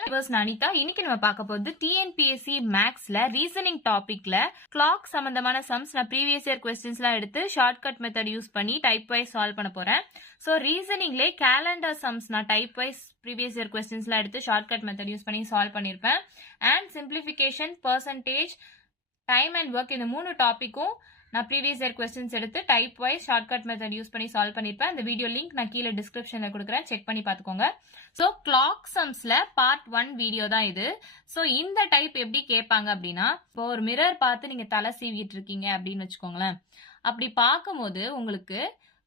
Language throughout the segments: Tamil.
அனிதா. இன்னைக்கு நம்ம பார்க்க போறது டிஎன்பிஎஸ்சி மேக்ஸ்ல ரீசனிங் டாபிக்ல கிளாக் சம்பந்தமான சம்ஸ் நான் ப்ரீவியஸ் இயர் கொஸ்டின்ஸ்லாம் எடுத்து ஷார்ட்கட் மெத்தட் யூஸ் பண்ணி டைப் வைஸ் சால்வ் பண்ண போறேன். ஸோ ரீசனிங்லே கேலண்டர் சம்ஸ் நான் டைப் வைஸ் ப்ரீவியஸ் இயர் கொஸ்டின்ஸ்லாம் எடுத்து ஷார்ட்கட் மெத்தட் யூஸ் பண்ணி சால்வ் பண்ணியிருப்பேன். And simplification, percentage, time and work இந்த 3 டாபிக்கும் நான் ப்ரீவியஸ் இயர் கொஸ்டின்ஸ் எடுத்து type wise shortcut method use பண்ணி சால்வ் பண்ணிருப்பேன். இந்த வீடியோ லிங்க் நான் கீழே டிஸ்கிரிப்ஷன்ல கொடுக்குறேன், செக் பண்ணி பார்த்துக்கோங்க. ஸோ கிளாக் சம்ஸ்ல பார்ட் 1 வீடியோ தான் இது. ஸோ இந்த டைப் எப்படி கேட்பாங்க அப்படின்னா, இப்போ ஒரு மிரர் பார்த்து நீங்க தலை சீவிட்டு இருக்கீங்க அப்படின்னு வச்சுக்கோங்களேன். அப்படி பார்க்கும்போது உங்களுக்கு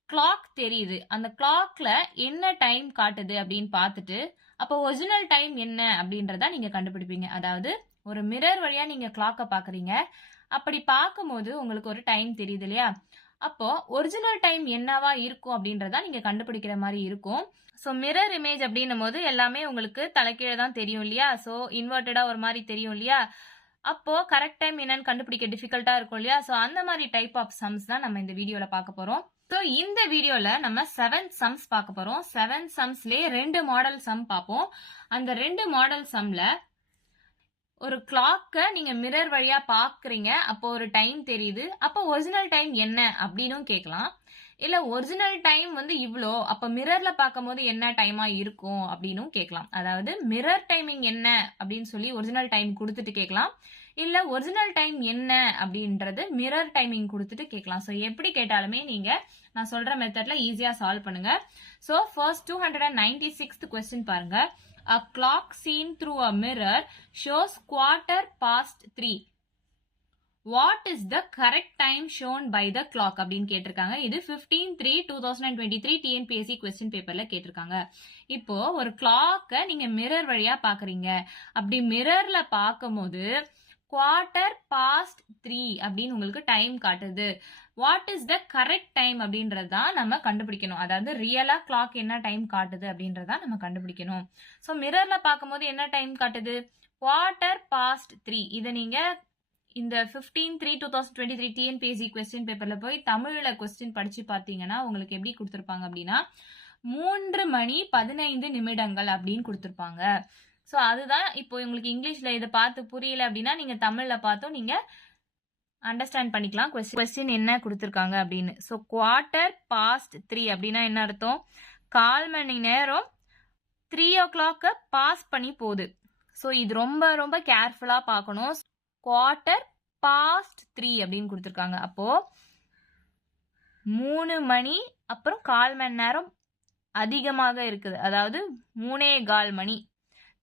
கிளாக் தெரியுது, அந்த கிளாக்ல என்ன டைம் காட்டுது அப்படின்னு பார்த்துட்டு அப்போ ஒரிஜினல் டைம் என்ன அப்படின்றத நீங்க கண்டுபிடிப்பீங்க. அதாவது ஒரு மிரர் வழியா நீங்க கிளாக்கை பாக்குறீங்க, அப்படி பார்க்கும்போது உங்களுக்கு ஒரு டைம் தெரியுது இல்லையா, அப்போ ஒரிஜினல் டைம் என்னவா இருக்கும் அப்படின்றத நீங்க கண்டுபிடிக்கிற மாதிரி இருக்கும். ஸோ மிரர் இமேஜ் அப்படின்னும் போது எல்லாமே உங்களுக்கு தலைக்கீழே தான் தெரியும் இல்லையா, ஸோ இன்வெர்டடா ஒரு மாதிரி தெரியும் இல்லையா, அப்போ கரெக்ட் டைம் என்னன்னு கண்டுபிடிக்க டிஃபிகல்ட்டா இருக்கும் இல்லையா. ஸோ அந்த மாதிரி டைப் ஆஃப் சம்ஸ் தான் நம்ம இந்த வீடியோல பார்க்க போறோம். ஸோ இந்த வீடியோல நம்ம 7 சம்ஸ் பார்க்க போறோம். 7 சம்ஸ்லயே 2 மாடல் சம் பார்ப்போம். அந்த 2 மாடல் சம்ல ஒரு கிளாக்க நீங்க மிரர் வழியா பாக்குறீங்க, அப்போ ஒரு டைம் தெரியுது, அப்போ ஒரிஜினல் டைம் என்ன அப்படின்னு கேட்கலாம். இல்ல ஒரிஜினல் டைம் வந்து இவ்வளோ, அப்ப மிரர்ல பார்க்கும் போது என்ன டைமா இருக்கும் அப்படின்னு கேட்கலாம். அதாவது மிரர் டைமிங் என்ன அப்படின்னு சொல்லி ஒரிஜினல் டைம் கொடுத்துட்டு கேட்கலாம், இல்ல ஒரிஜினல் டைம் என்ன அப்படின்றது மிரர் டைமிங் கொடுத்துட்டு கேட்கலாம். ஸோ எப்படி கேட்டாலுமே நீங்க நான் சொல்ற மெத்தட்ல ஈஸியா சால்வ் பண்ணுங்க. ஸோ ஃபர்ஸ்ட் 296th கொஸ்டின் பாருங்க. A clock seen through a mirror shows 3:15. What is the correct time shown by the clock அப்படின்னு கேட்டிருக்காங்க. இது 15/3/2023 டிஎன்பிஎஸ்சி கொஸ்டின் பேப்பர்ல கேட்டிருக்காங்க. இப்போ ஒரு கிளாக்க நீங்க மிரர் வழியா பாக்குறீங்க, அப்படி மிரர்ல பார்க்கும்போது 3:15 அப்படின்னு உங்களுக்கு டைம் காட்டுது. What is the correct time அப்படின்றதான் நம்ம கண்டுபிடிக்கணும். அதாவது ரியலா கிளாக் என்ன டைம் காட்டுது அப்படின்றத நம்ம கண்டுபிடிக்கணும். ஸோ மிரர்ல பார்க்கும்போது என்ன டைம் காட்டுது, 3:15. இதை நீங்க இந்த 15/3/2023 டிஎன்பிஎஸ்சி கொஸ்டின் பேப்பர்ல போய் தமிழ்ல கொஸ்டின் படிச்சு பார்த்தீங்கன்னா உங்களுக்கு எப்படி கொடுத்துருப்பாங்க அப்படின்னா 3:15 அப்படின்னு கொடுத்துருப்பாங்க. ஸோ அதுதான் இப்போ உங்களுக்கு இங்கிலீஷ்ல இதை பார்த்து புரியல அப்படின்னா நீங்க தமிழ்ல பார்த்தும் நீங்க அண்டர்ஸ்டாண்ட் பண்ணிக்கலாம் கொஸ்டின் என்ன கொடுத்துருக்காங்க அப்படின்னு. ஸோ 3:15 அப்படின்னா என்ன அர்த்தம், 1/4 மணி நேரம் 3 o'clock பாஸ் பண்ணி போகுது. ஸோ இது ரொம்ப ரொம்ப கேர்ஃபுல்லா பார்க்கணும். 3:15 அப்படின்னு கொடுத்துருக்காங்க, அப்போ 3 மணி அப்புறம் 1/4 மணி நேரம் அதிகமாக இருக்குது, அதாவது 3:15 மணி,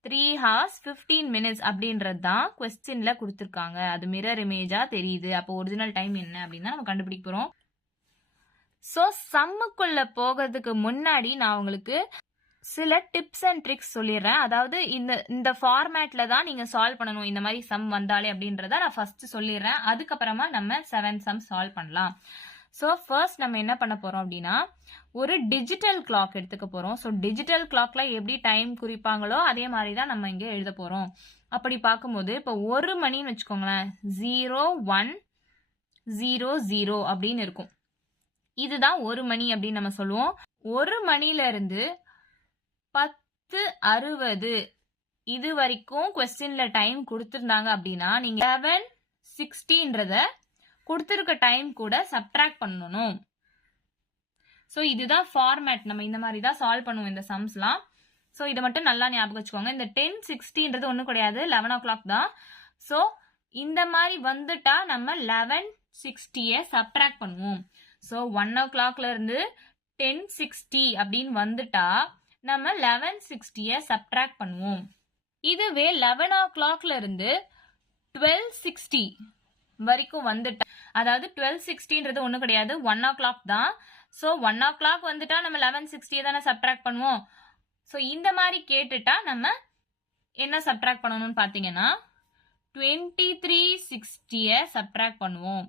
3 hours 15 minutes அப்படின்றது தான் கொஸ்டின்ல கொடுத்துருக்காங்க. அது மிரர் இமேஜா தெரியுது, அப்போ ஒரிஜினல் டைம் என்ன அப்படின்னு நம்ம கண்டுபிடிக்க போறோம். ஸோ சம்முக்குள்ள போகிறதுக்கு முன்னாடி நான் உங்களுக்கு சில டிப்ஸ் அண்ட் ட்ரிக்ஸ் சொல்லிடுறேன். அதாவது இந்த ஃபார்மேட்ல தான் நீங்க சால்வ் பண்ணணும் இந்த மாதிரி சம் வந்தாலே அப்படின்றத நான் ஃபர்ஸ்ட் சொல்லிடுறேன். அதுக்கப்புறமா நம்ம 7 சம் சால்வ் பண்ணலாம். ஸோ ஃபர்ஸ்ட் நம்ம என்ன பண்ண போறோம் அப்படின்னா, ஒரு டிஜிட்டல் கிளாக் எடுத்துக்க போறோம். ஸோ டிஜிட்டல் கிளாக்ல எப்படி டைம் குறிப்பாங்களோ அதே மாதிரி தான் நம்ம இங்க எழுத போறோம். அப்படி பார்க்கும்போது இப்போ 1 மணின்னு வச்சுக்கோங்களேன், 0100 அப்படின்னு இருக்கும். இதுதான் 1 மணி அப்படின்னு நம்ம சொல்லுவோம். 1 மணில இருந்து 10:60 இது வரைக்கும் கொஸ்டின்ல டைம் கொடுத்திருந்தாங்க அப்படின்னா நீங்க 11:60 கொடுத்திருக்க டைம் கூட சப்ட்ராக்ட் பண்ணணும். ஸோ இதுதான் ஃபார்மேட், நம்ம இந்த மாதிரி தான் சால்வ் பண்ணுவோம் இந்த சம்ஸ்லாம். ஸோ இதை மட்டும் நல்லா ஞாபகம் வச்சுக்கோங்க. இந்த 10:60 ஒன்றும் கிடையாது, 11 o'clock தான். ஸோ இந்த மாதிரி வந்துட்டா நம்ம 11:60 சப்ட்ராக்ட் பண்ணுவோம். ஸோ 1 o'clockல இருந்து 10:60 அப்படின்னு வந்துட்டா நம்ம 11:60 சப்ட்ராக்ட் பண்ணுவோம். இதுவே 11 o'clockல இருந்து 12:60 வரைக்கும் வந்துட்டா, அதாவது 12:60 ஒன்றும் கிடையாது, 1 o'clock தான். ஸோ 1 o'clock வந்துட்டா நம்ம 11:60 தானே சப்ட்ராக்ட் பண்ணுவோம். ஸோ இந்த மாதிரி கேட்டுட்டா நம்ம என்ன சப்ட்ராக்ட் பண்ணணும்னு பார்த்தீங்கன்னா 23:60 சப்ட்ராக்ட் பண்ணுவோம்.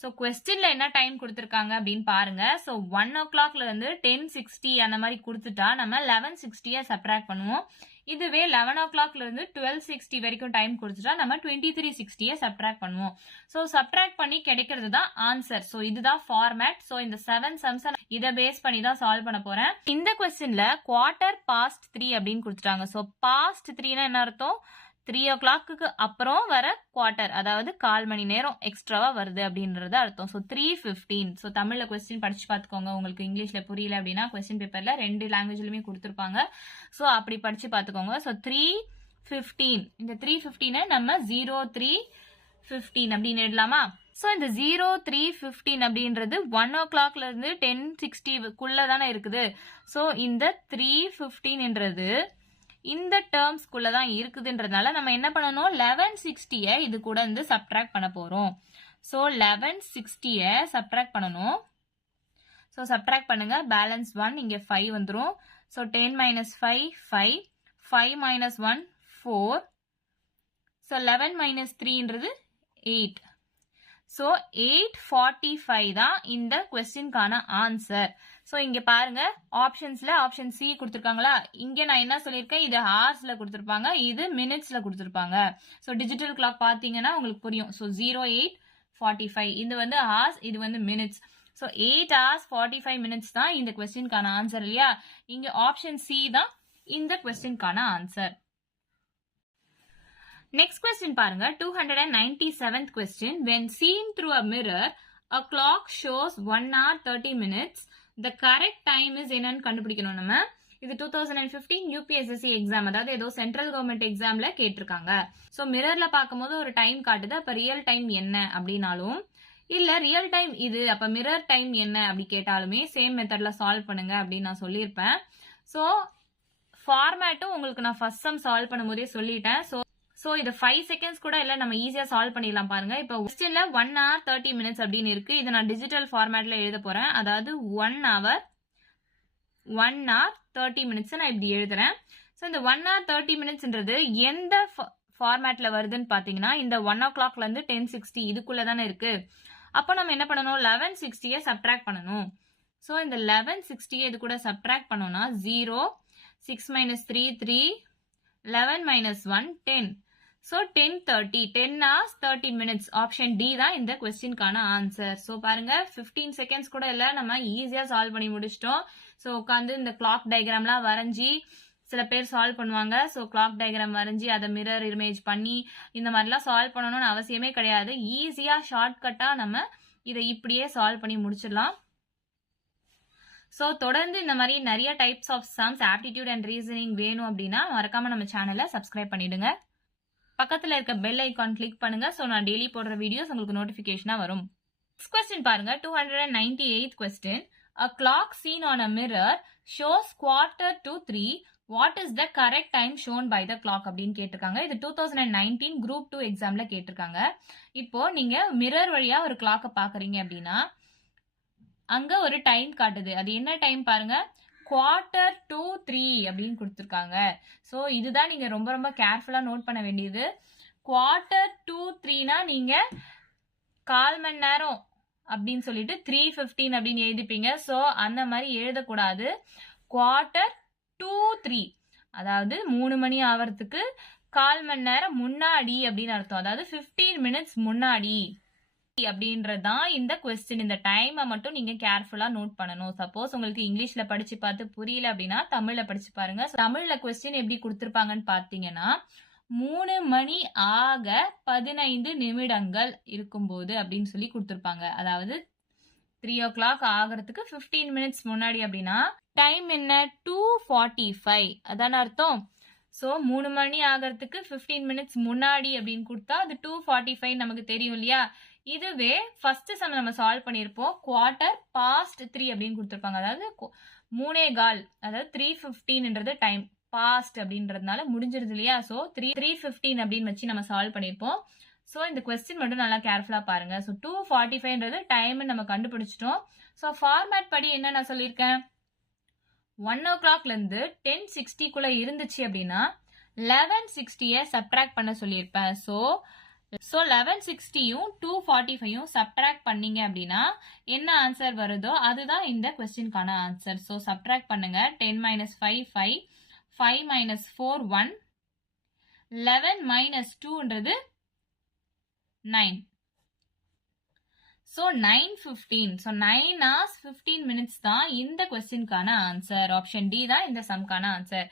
ஸோ கொஸ்டின்ல என்ன டைம் கொடுத்துருக்காங்க அப்படின்னு பாருங்க. ஸோ 1 o'clockல இருந்து 10:60 அந்த மாதிரி கொடுத்துட்டா நம்ம 11:60 சப்ட்ராக்ட் பண்ணுவோம். இதுவே 11 o'clockல இருந்து 12:60 வரைக்கும் டைம் கொடுத்துட்டா நம்ம 23:60 சப்ட்ராக்ட் பண்ணுவோம். ஸோ சப்ட்ராக்ட் பண்ணி கிடைக்கிறது தான் ஆன்சர். ஸோ இதுதான் ஃபார்மேட். ஸோ இந்த 7 சம்ஸ் இதை பேஸ் பண்ணி தான் சால்வ் பண்ண போறேன். இந்த கொஸ்டின்ல குவார்டர் பாஸ்ட் 3 அப்படின்னு கொடுத்துட்டாங்க. ஸோ பாஸ்ட் 3னா என்ன அர்த்தம்? 3 o'clockக்கு அப்புறம் வர குவார்டர், அதாவது 1/4 மணி நேரம் எக்ஸ்ட்ராவா வருது அப்படின்றது அர்த்தம். ஸோ 3:15. ஸோ தமிழ்ல கொஸ்டின் படிச்சு பார்த்துக்கோங்க. உங்களுக்கு இங்கிலீஷ்ல புரியல அப்படின்னா கொஸ்டின் பேப்பர்ல 2 லாங்குவேஜ்லயுமே கொடுத்துருப்பாங்க. ஸோ அப்படி படிச்சு பார்த்துக்கோங்க. ஸோ 3:15. இந்த 3:15 நம்ம 03:15 அப்படின்னு எழுதலாமா? ஸோ இந்த 03:15 அப்படின்றது 1 o'clockல இருந்து 10:60 தானே இருக்குது. ஸோ இந்த 3:15ன்றது இந்த டேர்ம்ஸ்குள்ள தான் இருக்குதுன்றதுனால நம்ம என்ன பண்ணணும்? 11:60 இது கூட வந்து சப்ட்ராக்ட் பண்ண போறோம். ஸோ 11:60 சப்ட்ராக்ட் பண்ணணும். ஸோ சப்ட்ராக்ட் பண்ணுங்க. பேலன்ஸ் 1 இங்க 5 வந்துடும். So 10 minus 5 5, 5 minus 1 4. So 11 minus 3ன்றது 8. So 8:45 தான் இந்த கொஸ்டின்கான ஆன்சர். ஸோ இங்க பாருங்க, ஆப்ஷன்ஸ்ல ஆப்ஷன் சி கொடுத்துருக்காங்களா? இங்க நான் என்ன சொல்லியிருக்கேன்? இது ஹார்ஸ்ல கொடுத்துருப்பாங்க, இது மினிட்ஸ்ல கொடுத்துருப்பாங்க. ஸோ டிஜிட்டல் கிளாக் பாத்தீங்கன்னா உங்களுக்கு புரியும். ஸோ 08:45 இது வந்து ஹார்ஸ், இது வந்து மினிட்ஸ். ஸோ 8 hours 45 minutes தான் இந்த கொஸ்டின்கான ஆன்சர் இல்லையா? இங்க ஆப்ஷன் சி தான் இந்த கொஸ்டின்கான ஆன்சர். Next question பாருங்க. 297th question. When seen through a mirror, a clock shows 1 hour 30 minutes. The correct time is என்னன்னு கண்டுபிடிக்கணும் நம்ம. இது 2015 UPSSC எக்ஸாம், அதாவது ஏதோ சென்ட்ரல் கவர்மெண்ட் எக்ஸாம்ல கேட்டிருக்காங்க. ஸோ மிரர்ல பார்க்கும்போது ஒரு டைம் காட்டுது. அப்ப ரியல் டைம் என்ன அப்படின்னாலும், இல்ல ரியல் டைம் இது, அப்ப மிரர் டைம் என்ன அப்படி கேட்டாலுமே சேம் மெத்தட்ல சால்வ் பண்ணுங்க அப்படின்னு நான் சொல்லியிருப்பேன். ஸோ ஃபார்மேட்டும் உங்களுக்கு நான் ஃபர்ஸ்ட் சம் சால்வ் பண்ணும்போதே சொல்லிட்டேன். ஸோ இது 5 seconds கூட இல்ல, நம்ம ஈஸியா சால்வ் பண்ணிடலாம் பாருங்க. இப்போ கொஸ்டின்ல 1 hour 30 minutes அப்படின்னு இருக்கு. இதை நான் டிஜிட்டல் ஃபார்மேட்ல எழுத போறேன். அதாவது 1 hour 30 minutes நான் இப்படி எழுதுறேன். ஸோ இந்த 1 hour 30 minutesன்றது எந்த ஃபார்மேட்ல வருதுன்னு பாத்தீங்கன்னா, இந்த 1 o'clockல இருந்து 10:60 இதுக்குள்ள தானே இருக்கு. அப்போ நம்ம என்ன பண்ணணும்? 11:60 சப்ட்ராக்ட் பண்ணணும். ஸோ இந்த 11:60 இது கூட சப்ட்ராக்ட் பண்ணோம்னா 0, 6 minus 3 3, 11 minus 1 10. So 10:30, 10 hours 30 minutes. Option D தான் இந்த கொஸ்டின்கான ஆன்சர். ஸோ பாருங்க, 15 seconds கூட இல்ல, நம்ம ஈஸியா சால்வ் பண்ணி முடிச்சிட்டோம். ஸோ உட்காந்து இந்த கிளாக் டயக்ராம்லாம் வரைஞ்சி சில பேர் சால்வ் பண்ணுவாங்க. ஸோ கிளாக் டயக்ராம் வரைஞ்சி அதை மிரர் இமேஜ் பண்ணி இந்த மாதிரிலாம் சால்வ் பண்ணணும்னு அவசியமே கிடையாது. ஈஸியா ஷார்ட்கட்டா நம்ம இதை இப்படியே சால்வ் பண்ணி முடிச்சிடலாம். ஸோ தொடர்ந்து இந்த மாதிரி நிறைய types of sums, aptitude and reasoning வேணும் அப்படின்னா மறக்காம நம்ம சேனலை சப்ஸ்கிரைப் பண்ணிடுங்க. பக்கத்துல இருக்க பெல் ஐகான் கிளிக் பண்ணுங்க. ஸோ நான் டெய்லி போடுற வீடியோஸ் உங்களுக்கு நோட்டிபிகேஷனா வரும். நெக்ஸ்ட் கொஸ்டின் பாருங்க. 298th question. A clock seen on a mirror shows 2:45. What is the correct time shown by the clock அப்படின்னு கேட்டிருக்காங்க. இது 2019 Group 2 எக்ஸாம்ல கேட்டிருக்காங்க. இப்போ நீங்க மிரர் வழியா ஒரு கிளாக்க பாக்குறீங்க அப்படின்னா அங்க ஒரு டைம் காட்டுது. அது என்ன டைம் பாருங்க, 2:45 அப்படின்னு கொடுத்துருக்காங்க. ஸோ இதுதான் நீங்க ரொம்ப ரொம்ப கேர்ஃபுல்லா நோட் பண்ண வேண்டியது. 2:45னா நீங்க 1/4 மணி நேரம் அப்படின்னு சொல்லிட்டு 3:15 அப்படின்னு எழுதிப்பீங்க. ஸோ அந்த மாதிரி எழுதக்கூடாது. 2:43, அதாவது 3 மணி ஆவறதுக்கு 1/4 மணி நேரம் முன்னாடி அப்படின்னு அர்த்தம். அதாவது 15 minutes முன்னாடி அப்படின்றதான் இந்த கொஸ்டின். இந்த டைமை மட்டும் நீங்க கேர்ஃபுல்லா நோட் பண்ணணும். சப்போஸ் உங்களுக்கு இங்கிலீஷ்ல படிச்சு பார்த்து புரியல அப்படின்னா தமிழ்ல படிச்சு பாருங்க. தமிழ்ல கொஸ்டின் எப்படி கொடுத்திருப்பாங்கன்னு பாத்தீங்கன்னா, 3 மணி ஆக 15 நிமிடங்கள் இருக்கும்போது அப்படின்னு சொல்லி கொடுத்திருப்பாங்க. அதாவது 3 o'clock ஆகிறதுக்கு 15 minutes முன்னாடி அப்படின்னா டைம் என்ன? 2:45 அதான அர்த்தம். ஸோ 3 மணி ஆகிறதுக்கு 15 minutes முன்னாடி அப்படின்னு கொடுத்தா அது 2:45 நமக்கு தெரியும் இல்லையா? இதுவே ஃபர்ஸ்ட் சம் நம்ம சால்வ் பண்ணியிருப்போம். 3:15 அப்படின்னு கொடுத்துருப்பாங்க. அதாவது 3:15, அதாவது 3:15ன்றது டைம், பாஸ்ட் அப்படின்றதுனால முடிஞ்சிருது இல்லையா? ஸோ 3:15 அப்படின்னு வச்சு நம்ம சால்வ் பண்ணியிருப்போம். ஸோ இந்த கொஸ்டின் மட்டும் நல்லா கேர்ஃபுல்லா பாருங்க. ஸோ 2:45ன்றது டைம் நம்ம கண்டுபிடிச்சிட்டோம். ஸோ ஃபார்மேட் படி என்ன நான் சொல்லியிருக்கேன், 1 o'clockல இருந்து 10:60 இருந்துச்சு அப்படின்னா 11:60 சப்ட்ராக்ட் பண்ண சொல்லியிருப்பேன். ஸோ ஸோ 1160யும் 245யும் சப்ட்ராக்ட் பண்ணீங்க அப்படின்னா என்ன ஆன்சர் வருதோ அதுதான் இந்த கொஸ்டின்கான ஆன்சர். ஸோ சப்ட்ராக்ட் பண்ணுங்க. 10 - 5 5, 5 - 4 1, 11 - 2ன்றது 9. ஸோ 9:15. ஸோ 9 hours 15 minutes தான் இந்த கொஸ்டின்கான ஆன்சர். ஆப்ஷன் டி தான் இந்த சம்கான ஆன்சர்.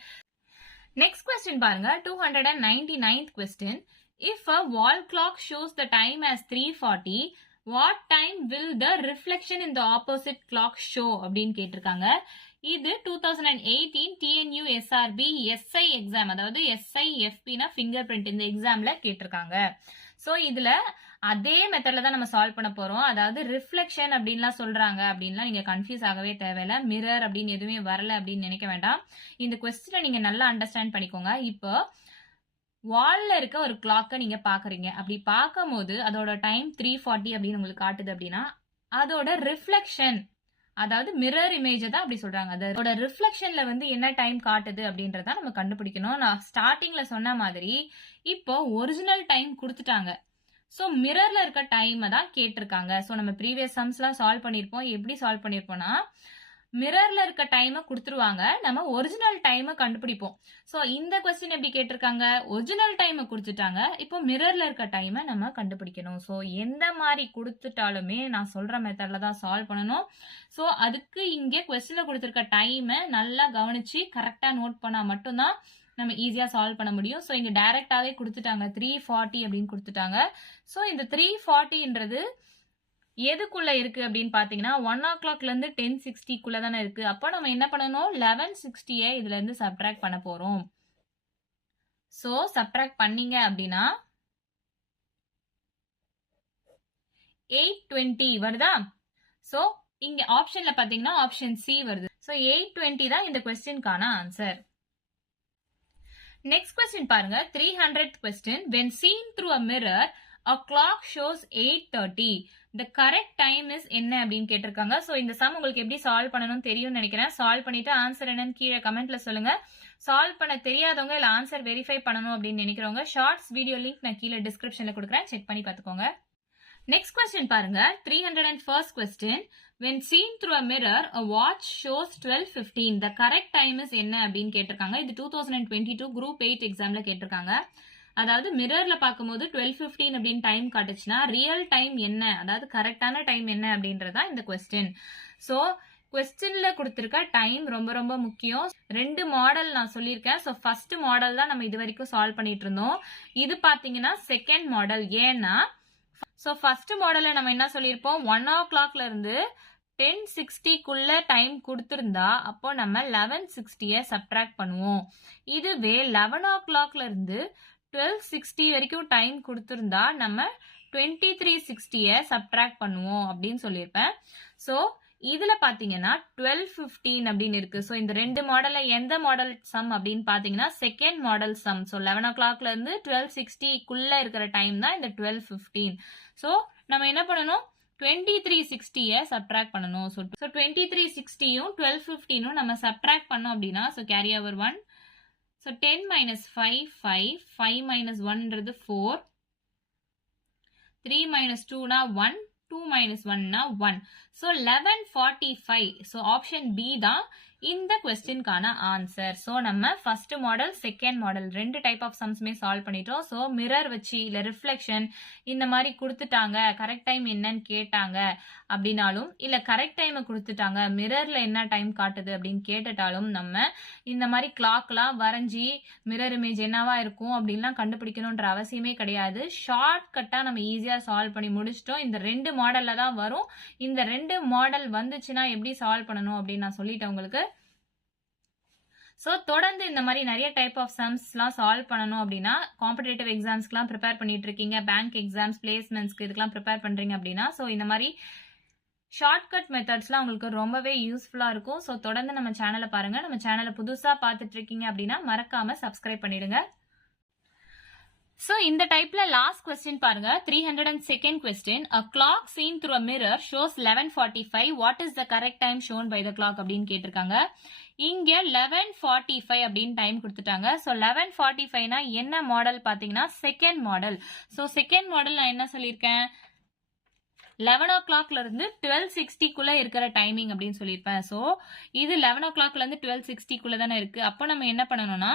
நெக்ஸ்ட் கொஸ்டின் பாருங்க. 299th question. If a wall clock shows the time as 3:40, what time will the reflection in the opposite clock show அப்படின்னு கேட்டிருக்காங்க. இது 2018 TNU SRB SI எக்ஸாம், அதாவது SIFPனா ஃபிங்கர் பிரிண்ட், இந்த எக்ஸாம்ல கேட்டிருக்காங்க. ஸோ இதுல அதே மெத்தட்ல தான் நம்ம சால்வ் பண்ண போறோம். அதாவது ரிஃப்ளெக்ஷன் அப்படின்லாம் சொல்றாங்க அப்படின்லாம் நீங்க கன்ஃபியூஸ் ஆகவே தேவையில்ல. மிரர் அப்படின்னு எதுவுமே வரல அப்படின்னு நினைக்க வேண்டாம். இந்த கொஸ்டினை நீங்க நல்லா அண்டர்ஸ்டாண்ட் பண்ணிக்கோங்க. இப்போ வால்ல இருக்க ஒரு கிளாக்கை நீங்க பாக்குறீங்க. அப்படி பார்க்கும் போது அதோட டைம் 3:40 அப்படின்னு உங்களுக்கு காட்டுது அப்படின்னா அதோட ரிஃப்ளெக்ஷன், அதாவது மிரர் இமேஜ் தான் அப்படி சொல்றாங்க. அதோட ரிஃப்ளெக்ஷன்ல வந்து என்ன டைம் காட்டுது அப்படின்றத நம்ம கண்டுபிடிக்கணும். நான் ஸ்டார்டிங்ல சொன்ன மாதிரி இப்போ ஒரிஜினல் டைம் கொடுத்துட்டாங்க. ஸோ மிரர்ல இருக்க டைமை தான் கேட்டிருக்காங்க. ஸோ நம்ம ப்ரீவியஸ் சம்ஸ்லாம் சால்வ் பண்ணியிருப்போம். எப்படி சால்வ் பண்ணியிருப்போம்னா மிரர்ல இருக்க டைமை கொடுத்துருவாங்க, நம்ம ஒரிஜினல் டைமை கண்டுபிடிப்போம். ஸோ இந்த கொஸ்டின் எப்படி கேட்டிருக்காங்க, ஒரிஜினல் டைமை கொடுத்துட்டாங்க, இப்போ மிரர்ல இருக்க டைமை நம்ம கண்டுபிடிக்கணும். ஸோ எந்த மாதிரி கொடுத்துட்டாலுமே நான் சொல்ற மெத்தட்ல தான் சால்வ் பண்ணணும். ஸோ அதுக்கு இங்கே கொஸ்டின்ல கொடுத்துருக்க டைமை நல்லா கவனிச்சு கரெக்டா நோட் பண்ணா மட்டும்தான் நம்ம ஈஸியா சால்வ் பண்ண முடியும். ஸோ இங்க டைரக்டாவே கொடுத்துட்டாங்க 3:40 அப்படின்னு கொடுத்துட்டாங்க. ஸோ இந்த 3:40ன்றது எதுக்குள்ள இருக்கு அப்படின்னு பாத்தீங்கன்னா 1 o'clockல இருந்து 10:60க்குள்ள தானே இருக்கு. அப்போ நம்ம என்ன பண்ணணும், 1160 இதுல இருந்து சப்ட்ராக்ட் பண்ண போறோம். ஸோ சப்ட்ராக்ட் பண்ணீங்க அப்படின்னா 820 வருதா. ஸோ இங்க ஆப்ஷன்ல பாத்தீங்கன்னா ஆப்ஷன் சி வருது. ஸோ 820 தான் இந்த கொஸ்டின்கான ஆன்சர். நெக்ஸ்ட் கொஸ்டின் பாருங்க. 300th question. When seen through a mirror, a clock shows 8:30. The correct time is என்ன அப்படின்னு கேட்டிருக்காங்க. ஸோ இந்த சம் உங்களுக்கு எப்படி சால்வ் பண்ணணும்னு தெரியும்னு நினைக்கிறேன். சால்வ் பண்ணிட்டு ஆன்சர் என்னன்னு கீழே கமெண்ட்ல சொல்லுங்க. சால்வ் பண்ண தெரியாதவங்க இல்ல ஆன்சர் வெரிஃபை பண்ணணும் அப்படின்னு நினைக்கிறவங்க ஷார்ட்ஸ் வீடியோ லிங்க் நான் கீழே டிஸ்கிரிப்ஷன்ல கொடுக்குறேன், செக் பண்ணி பார்த்துக்கோங்க. நெக்ஸ்ட் கொஸ்டின் பாருங்க. 301st question. When seen through a mirror, a watch shows 12:15. The correct time is என்ன அப்படின்னு கேட்டிருக்காங்க. இது 2022 குரூப் 8 எக்ஸாம்ல கேட்டிருக்காங்க. அதாவது மிரர்ல பார்க்கும்போது 12:15 அப்படின்னு டைம் காட்டுச்சுன்னா ரியல் டைம் என்ன, அதாவது கரெக்டான டைம் என்ன அப்படின்றதா இந்த கொஸ்டின். ஸோ கொஸ்டின்ல கொடுத்திருக்க டைம் ரொம்ப ரொம்ப முக்கியம். 2 மாடல் நான் சொல்லியிருக்கேன். ஸோ ஃபர்ஸ்ட் மாடல் தான் நம்ம இது வரைக்கும் சால்வ் பண்ணிட்டு இருந்தோம். இது பாத்தீங்கன்னா செகண்ட் மாடல். ஏன்னா ஸோ ஃபர்ஸ்ட் மாடல்ல நம்ம என்ன சொல்லியிருப்போம், 1 o'clockல இருந்து 10:60க்குள்ள டைம் கொடுத்திருந்தா அப்போ நம்ம 1160 சப்ட்ராக்ட் பண்ணுவோம். இதுவே 11 o'clockல இருந்து 12:60 வரைக்கும் டைம் கொடுத்திருந்தா நம்ம 2360 சப்ட்ராக்ட் பண்ணுவோம் அப்படின்னு சொல்லியிருப்பேன். ஸோ இதுல பாத்தீங்கன்னா 12:15 அப்படின்னு இருக்கு. ஸோ இந்த 2 மாடல்ல எந்த மாடல் சம் அப்படின்னு பாத்தீங்கன்னா செகண்ட் மாடல் சம். ஸோ 11 o'clockல இருந்து 12:60க்குள்ள இருக்கிற டைம் தான் இந்த 12:15. ஸோ நம்ம என்ன பண்ணணும், 2360 சப்ட்ராக்ட் பண்ணணும். ஸோ 2360யும் 12:15ம் நம்ம சப்ட்ராக்ட் பண்ணோம் அப்படின்னா ஸோ கேரி ஓவர் 1. ஸோ 10 - 5 5, 5 - 1ன்றது 4, 3 - 2னா 1, 2 - 1னா 1. ஸோ 11:45. ஸோ ஆப்ஷன் பி தான் இந்த கொஸ்டின்கான ஆன்சர். ஸோ நம்ம first model second model 2 type of சம்ஸ்மே சால்வ் பண்ணிட்டோம். ஸோ மிரர் வச்சு இல்ல ரிஃப்ளெக்ஷன் இந்த மாதிரி கொடுத்துட்டாங்க, கரெக்ட் டைம் என்னன்னு கேட்டாங்க அப்படின்னாலும் இல்ல கரெக்ட் டைமை கொடுத்துட்டாங்க மிரர்ல என்ன டைம் காட்டுது அப்படின்னு கேட்டுட்டாலும் நம்ம இந்த மாதிரி கிளாக்லாம் வரைஞ்சி மிரர் இமேஜ் என்னவா இருக்கும் அப்படின்லாம் கண்டுபிடிக்கணும்ன்ற அவசியமே கிடையாது. ஷார்ட் கட்டா நம்ம ஈஸியா சால்வ் பண்ணி முடிச்சிட்டோம். இந்த 2 மாடல்ல தான் வரும். இந்த 2 மாடல் வந்துச்சுன்னா எப்படி சால்வ் பண்ணணும் அப்படின்னு நான் சொல்லிட்டேன் உங்களுக்கு. ஸோ தொடர்ந்து இந்த மாதிரி நிறைய டைப் ஆஃப் சம்ஸ்லாம் சால்வ் பண்ணணும் அப்படின்னா காம்படிட்டிவ் எக்ஸாம்ஸ்க்குலாம் ப்ரிப்பேர் பண்ணிட்டு இருக்கீங்க, பேங்க் எக்ஸாம்ஸ், பிளேஸ்மெண்ட்ஸ்க்கு இதுக்கெல்லாம் ப்ரிப்பேர் பண்றீங்க அப்படின்னா ஸோ இந்த மாதிரி ஷார்ட்கட் மெத்தட்ஸ்லாம் உங்களுக்கு ரொம்பவே யூஸ்ஃபுல்லா இருக்கும். ஸோ தொடர்ந்து நம்ம சேனலை பாருங்க. நம்ம சேனலை புதுசா பார்த்துட்டு இருக்கீங்க அப்படின்னா மறக்காம சப்ஸ்கிரைப் பண்ணிடுங்க. So இந்த டைப்ல லாஸ்ட் கொஸ்டின் பாருங்க 302nd question a clock seen through a mirror shows 11:45 what is the correct time shown by the clock அப்படின்னு கேட்டிருக்காங்க. இங்க 11:45 அப்படின்னு டைம் கொடுத்துட்டாங்க. ஸோ 11:45னா என்ன மாடல் பாத்தீங்கன்னா second model. So second model நான் என்ன சொல்லியிருக்கேன் 11 o'clockல இருந்து 12:60 இருக்கிற டைமிங் அப்படின்னு சொல்லியிருப்பேன். ஸோ இது 11 o'clockல இருந்து 12:60 தானே இருக்கு. அப்போ நம்ம என்ன பண்ணணும்னா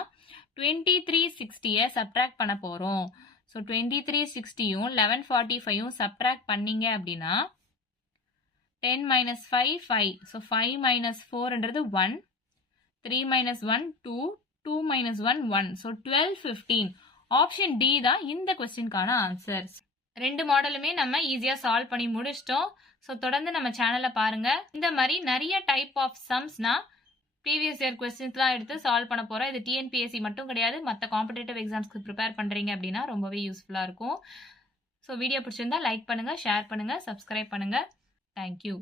2360 சப்ட்ராக்ட் பண்ண போறோம். ஸோ 2360யும் 11:45யும் சப்ட்ராக்ட் பண்ணீங்க அப்படின்னா 10 minus 5 5. ஸோ 5 minus 4ன்றது 1, 3 minus 1 2, 2 minus 1 1. So 12:15. Option D தான் இந்த கொஸ்டின்கான ஆன்சர். ரெண்டு மாடலுமே நம்ம ஈஸியா சால்வ் பண்ணி முடிச்சிட்டோம். ஸோ தொடர்ந்து நம்ம சேனலை பாருங்க. இந்த மாதிரி நிறைய டைப் ஆஃப் சம்ஸ்னா ப்ரீவியஸ் இயர் கொஸ்டின்ஸ்லாம் எடுத்து சால்வ் பண்ண போறோம். இது டிஎன்பிஎஸ்சி மட்டும் கிடையாது, மற்ற காம்படிட்டிவ் எக்ஸாம்ஸ்க்கு ப்ரிப்பேர் பண்றீங்க அப்படின்னா ரொம்பவே யூஸ்ஃபுல்லா இருக்கும். ஸோ வீடியோ பிடிச்சிருந்தா லைக் பண்ணுங்க, ஷேர் பண்ணுங்க, சப்ஸ்கிரைப் பண்ணுங்க. தேங்க்யூ.